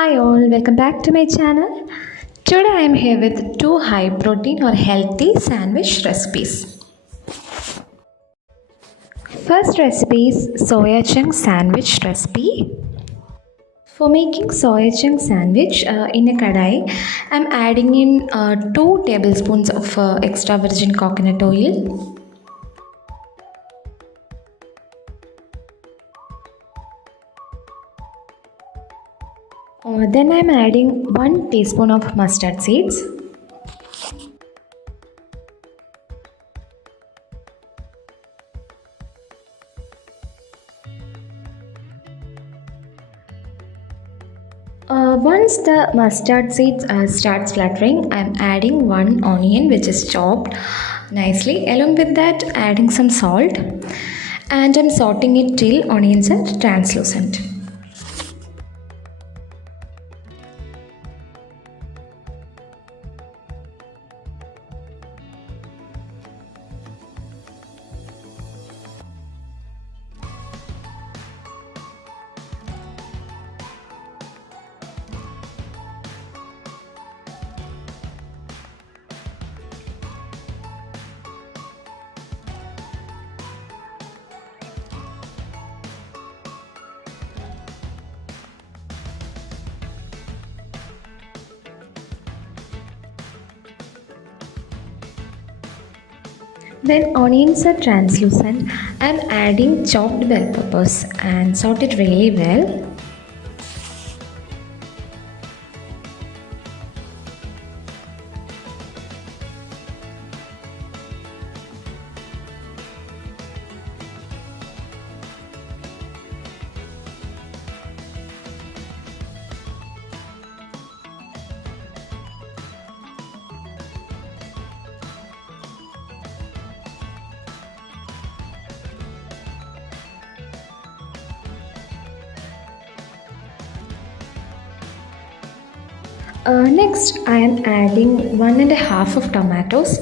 Hi all, welcome back to my channel. Today I am here with two high protein or healthy sandwich recipes. First recipe is soya chunk sandwich recipe. For making soya chunk sandwich in a kadai, I am adding in 2 tablespoons of extra virgin coconut oil. Then I am adding 1 teaspoon of mustard seeds. Once the mustard seeds starts fluttering, I'm adding 1 onion which is chopped nicely. Along with that, adding some salt, and I'm sauteing it till onions are translucent. When onions are translucent, I'm adding chopped bell peppers and saute it really well. Next, I am adding 1.5 of tomatoes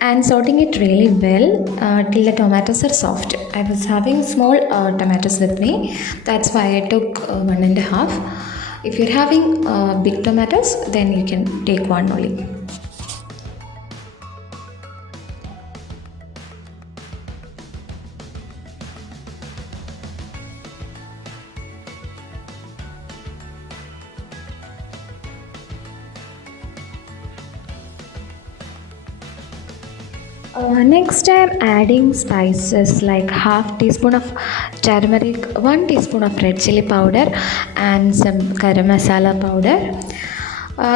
and sorting it really well till the tomatoes are soft. I was having small tomatoes with me, that's why I took 1.5. If you're having big tomatoes, then you can take one only. Next, I am adding spices like half teaspoon of turmeric, 1 teaspoon of red chili powder, and some garam masala powder.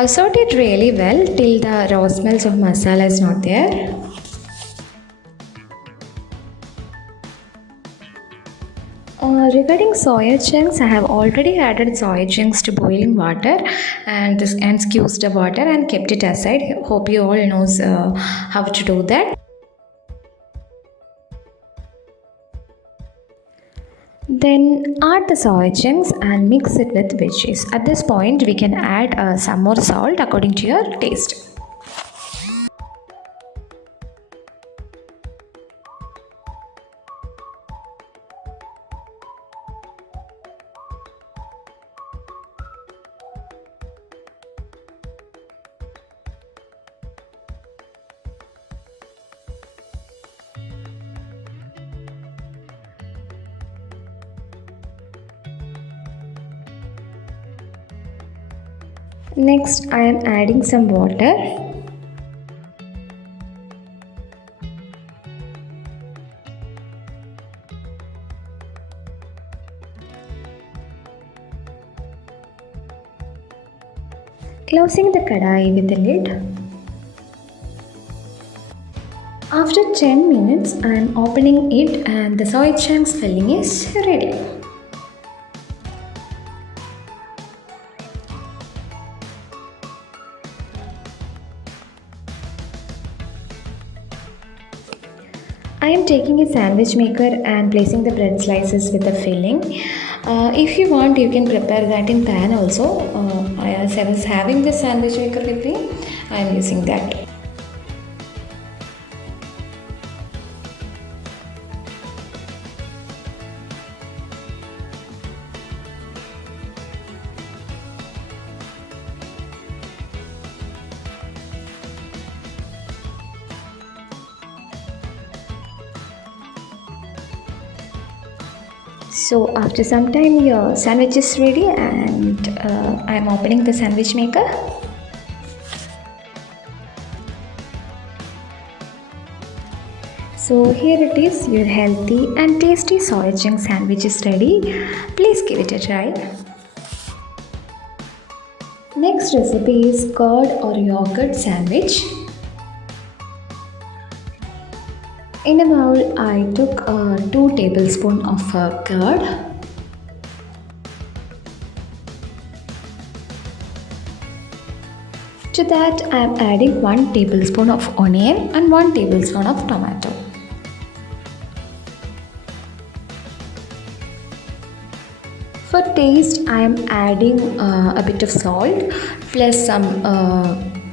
Saute it really well till the raw smells of masala is not there. Regarding soya chunks, I have already added soya chunks to boiling water and squeezed the water and kept it aside. Hope you all knows how to do that. Then add the soy chunks and mix it with veggies. At this point, we can add some more salt according to your taste. Next, I am adding some water. Closing the kadai with the lid. After 10 minutes, I am opening it and the soy chunks filling is ready. I am taking a sandwich maker and placing the bread slices with the filling. If you want, you can prepare that in pan also. As I was having the sandwich maker with me, I am using that. So after some time your sandwich is ready and I am opening the sandwich maker. So here it is, your healthy and tasty soya chunk sandwich is ready. Please give it a try. Next recipe is curd or yogurt sandwich. In a bowl, I took 2 tablespoons of curd. To that, I am adding 1 tablespoon of onion and 1 tablespoon of tomato. For taste, I am adding a bit of salt plus some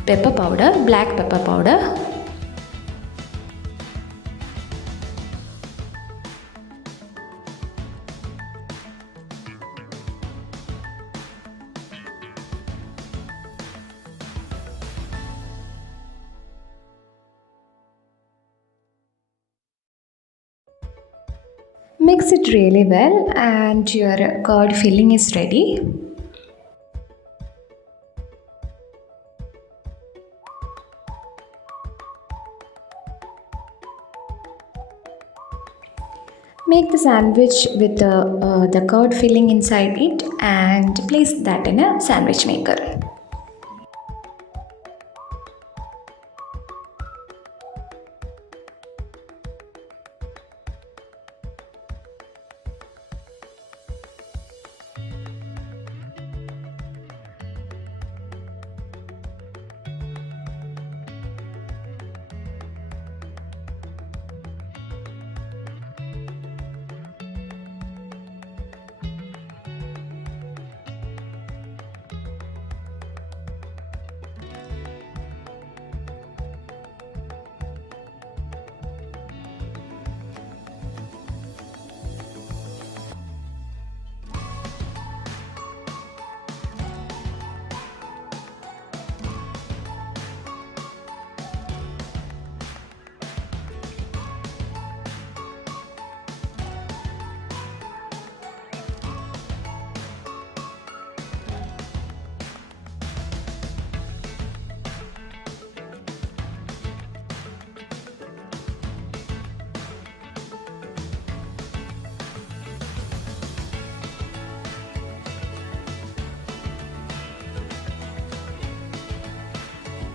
pepper powder, black pepper powder. Mix it really well and your curd filling is ready. Make the sandwich with the curd filling inside it and place that in a sandwich maker.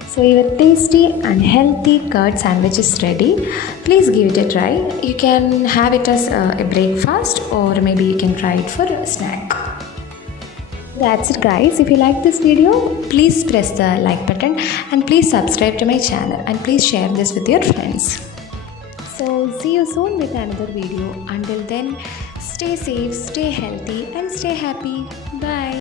So your tasty and healthy curd sandwich is ready. Please give it a try. You can have it as a breakfast or maybe you can try it for a snack. That's it guys. If you like this video, please press the like button and please subscribe to my channel and please share this with your friends. So see you soon with another video. Until then, stay safe, stay healthy and stay happy. Bye.